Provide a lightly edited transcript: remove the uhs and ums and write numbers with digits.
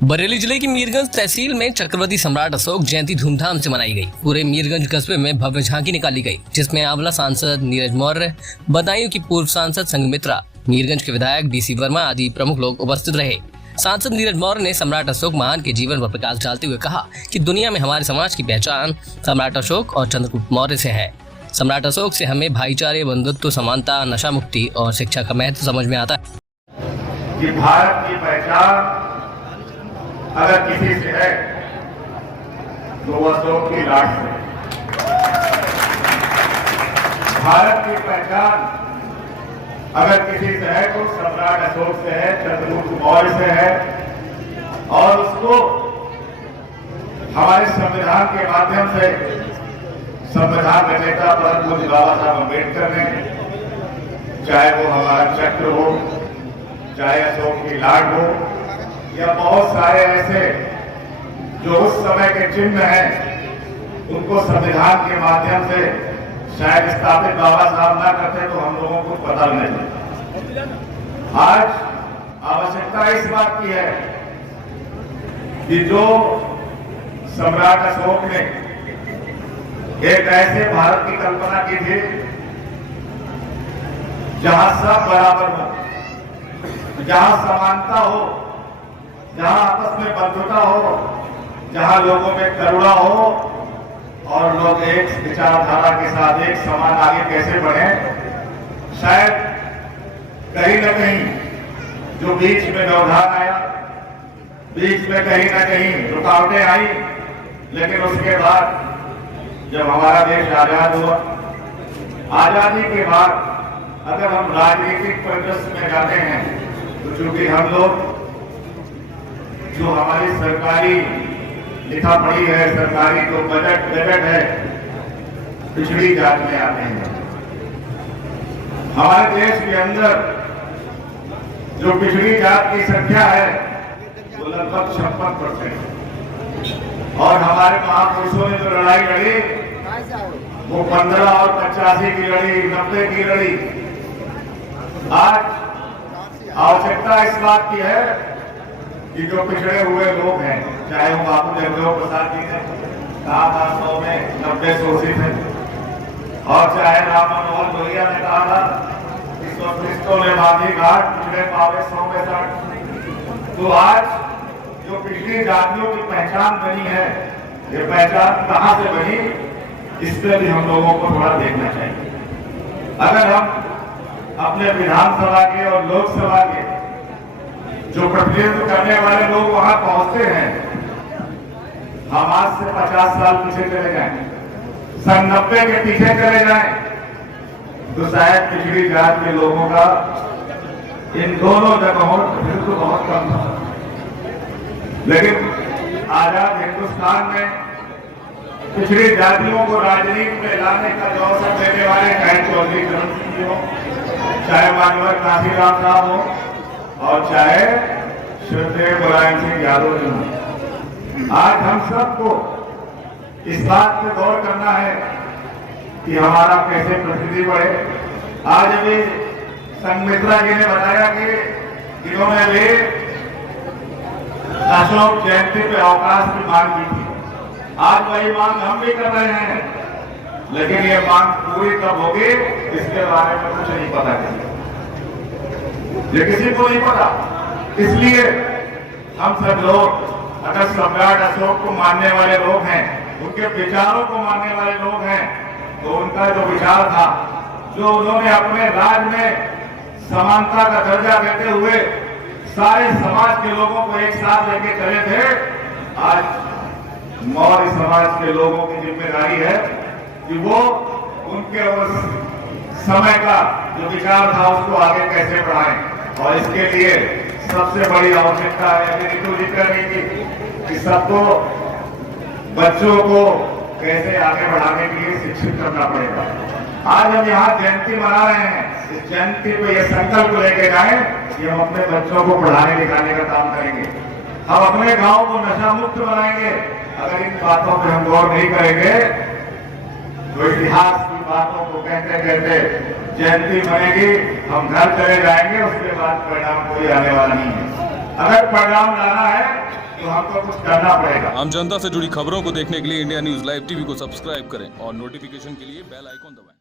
बरेली जिले की मीरगंज तहसील में चक्रवर्ती सम्राट अशोक जयंती धूमधाम से मनाई गई। पूरे मीरगंज कस्बे में भव्य झांकी निकाली गई, जिसमें आंवला सांसद नीरज मौर्य, बदायूं की पूर्व सांसद संघमित्रा, मीरगंज के विधायक डीसी वर्मा आदि प्रमुख लोग उपस्थित रहे। सांसद नीरज मौर्य ने सम्राट अशोक महान के जीवन पर प्रकाश डालते हुए कहा कि दुनिया में हमारे समाज की पहचान सम्राट अशोक और चंद्रगुप्त मौर्य से है। सम्राट अशोक से हमें भाईचारे, बंधुत्व, समानता, नशा मुक्ति और शिक्षा का महत्व समझ में आता है। कि भारत की पहचान अगर किसी से है तो वो अशोक की लाट से। भारत की पहचान अगर किसी से है तो सम्राट अशोक से है, चंद्रगुप्त मौर्य से है। और उसको हमारे संविधान के माध्यम से संविधान रचयिता परम पूज्य बाबा साहब अम्बेडकर ने, चाहे वो हमारा चक्र हो, चाहे अशोक की लाट हो, या बहुत सारे ऐसे जो उस समय के चिन्ह हैं, उनको संविधान के माध्यम से शायद स्थापित बाबा साहब ना करते तो हम लोगों को पता नहीं चलता। आज आवश्यकता इस बात की है कि जो सम्राट अशोक ने एक ऐसे भारत की कल्पना की थी जहां सब बराबर हो, जहां समानता हो, जहां आपस में बंधुता हो, जहां लोगों में करुणा हो और लोग एक विचारधारा के साथ एक समान आगे कैसे बढ़े। शायद कहीं न कहीं जो बीच में व्यवधान आया, बीच में कहीं न कहीं रुकावटें आई, लेकिन उसके बाद जब हमारा देश आजाद हुआ, आजादी के बाद अगर हम राजनीतिक परिदृश्य में जाते हैं तो चूंकि हम लोग जो हमारी सरकारी लिखा पढ़ी है, सरकारी जो बजट है, पिछड़ी जात में आते हैं। हमारे देश के अंदर जो पिछड़ी जात की संख्या है वो लगभग 56%। और हमारे महापुरुषों ने जो लड़ाई लड़ी वो 15 और 85 की लड़ी, 90 की लड़ी। आज आवश्यकता इस बात की है कि जो पिछड़े हुए लोग हैं, चाहे वो बाबू जगदेव प्रसाद जी ने कहा था 100 में 90 शोषित है, और चाहे राम मनोहर लोहिया ने कहा था कि क्रिस्तों ने बांधी घाट, पिछड़े पावे 100 में 60। तो आज जो पिछड़ी जातियों की पहचान बनी है, ये पहचान कहां से बनी, इस पर भी हम लोगों को थोड़ा देखना चाहिए। अगर हम अपने विधानसभा के और लोकसभा के जो प्रतिनिधित्व करने वाले लोग वहां पहुंचते हैं, हम आज से 50 साल पीछे चले जाएं, सन 90 के पीछे चले जाएं, तो शायद पिछड़ी जात के लोगों का इन दोनों जगहों प्रतिनिधित्व बहुत कम था। लेकिन आजाद हिंदुस्तान में पिछड़ी जातियों को राजनीति में लाने का जो अवसर देने वाले चाहे चौधरी चरण सिंह जी हो, चाहे मानवर काशीराम साहब हो, और चाहे श्रीदेव मुलायम सिंह यादव जी हो, आज हम सबको इस बात पे गौर करना है कि हमारा कैसे प्रतिनिधि बढ़े। आज अभी संघमित्रा जी ने बताया कि इन्होंने भी अशोक जयंती पे अवकाश की मांग की थी। आज वही मांग हम भी कर रहे हैं, लेकिन ये मांग पूरी कब होगी इसके बारे में कुछ नहीं पता ये किसी को नहीं पता। इसलिए हम सब लोग अगर सम्राट अशोक को मानने वाले लोग हैं, उनके विचारों को मानने वाले लोग हैं, तो उनका जो विचार था, जो उन्होंने अपने राज में समानता का दर्जा देते हुए सारे समाज के लोगों को एक साथ लेके चले थे, आज मौर्य समाज के लोगों की जिम्मेदारी है कि वो उनके उस समय का जो विचार था उसको आगे कैसे बढ़ाएं। और इसके लिए सबसे बड़ी आवश्यकता है, अभी ऋतु जी कह रही थी कि सबको बच्चों को कैसे आगे बढ़ाने के लिए शिक्षित करना पड़ेगा। आज हम यहाँ जयंती मना रहे हैं, इस जयंती पे ये संकल्प लेके जाएं कि हम अपने बच्चों को पढ़ाने लिखाने का काम करेंगे, हम अपने गांव को नशा मुक्त बनाएंगे। अगर इन बातों पे हम गौर नहीं करेंगे तो इतिहास की बातों को कहते कहते जयंती बनेगी, हम घर चले जाएंगे, उसके बाद परिणाम कोई आने वाला नहीं है। अगर परिणाम लाना है तो हमको कुछ करना पड़ेगा। आम जनता से जुड़ी खबरों को देखने के लिए इंडिया न्यूज लाइव टीवी को सब्सक्राइब करें और नोटिफिकेशन के लिए बेल आइकॉन दबाएं।